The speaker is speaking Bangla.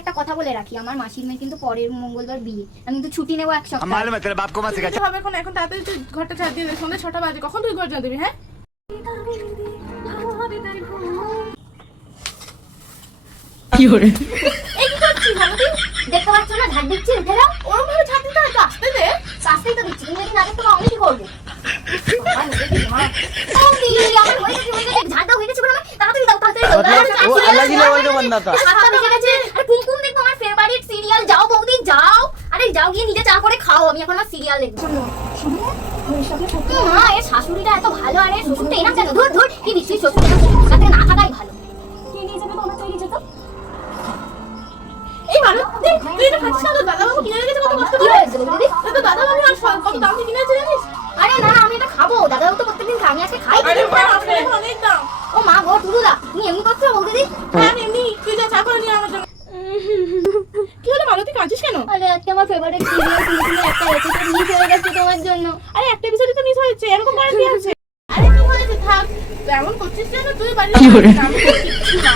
একটা কথা বলে রাখি, আমার মাসির মেয়ে কিন্তু পরের মঙ্গলবার বিয়ে, আমি কিন্তু ছুটি নেবো এক সপ্তাহ। এখন তাড়াতাড়ি তুই ঘরটা ঝাড় দিয়ে দে, সন্ধ্যা 6টা বাজে, কখন তুই ঘর ঝাড় দিবি? হ্যাঁ কি করে এই কি করছিস মালতী? দেখতে পাচ্ছ না ঝাড় দিচ্ছি, উঠে যাও। ওরকম ভাবে ঝাড় দিতে হয় তো, আসতে দে। শাস্তিই তো দিচ্ছি, তুমি যদি না দেখতে পাও আমি কি করবো? আমার হয়ে গেছে, ঝাড় দাও হয়ে গেছে বলে তাড়াতাড়ি দাও, তাড়াতাড়ি দাও। वो अलग ही लेवल का बंदा था। সাতটা বেজে গেছে, আরে কুমকুম দেখবো আমার ফেভারিট সিরিয়াল। যাও বৌদি যাও, আরে যাও গিয়ে নিজে চা করে খাও, আমি এখন আমার সিরিয়াল দেখবো। মা এর শাশুড়িটা এত ভালো, আরে শ্বশুরটা এরকম কেন? ধর ধর কি দিচ্ছিস, শ্বশুর এরকম থাকা থেকে না থাকাই ভালো। কে নিয়ে যাবে তোমার তৈরি যেত? এই মালতী, তুই এটা খাচ্ছিস না? তোর দাদাবাবু কিনে রেখেছে কত কষ্ট কি করে। হয়েছে বৌদি? তো দাদাবাবু আর কত দাম দিয়ে কিনেছে জানিস? আরে না না, আমি এটা খাবো, দাদাও তো প্রত্যেকদিন খাই, আমি আজকে খাই। আরে ভাই, আপনার এখন অনেক দাম। ও মা গো টুলুদা, তুমি এমনি করছো বৌদি? হ্যাঁ এমনি, তুই যা চা করে নিয়ে আমার জন্য। কি হলো মালতী, কাঁদছিস কেন? আরে আজকে আমার ফেভারিট সিরিয়াল তুমি একটা এপিসোড মিস হয়ে গেছে তোমার জন্য। আরে একটা এপিসোডই তো মিস হয়েছে, এরকম করে কি আছে? আরে কি হয়েছে, থাক, এমন করছিস না তুই বাড়ি। আমি তো কিচ্ছু না।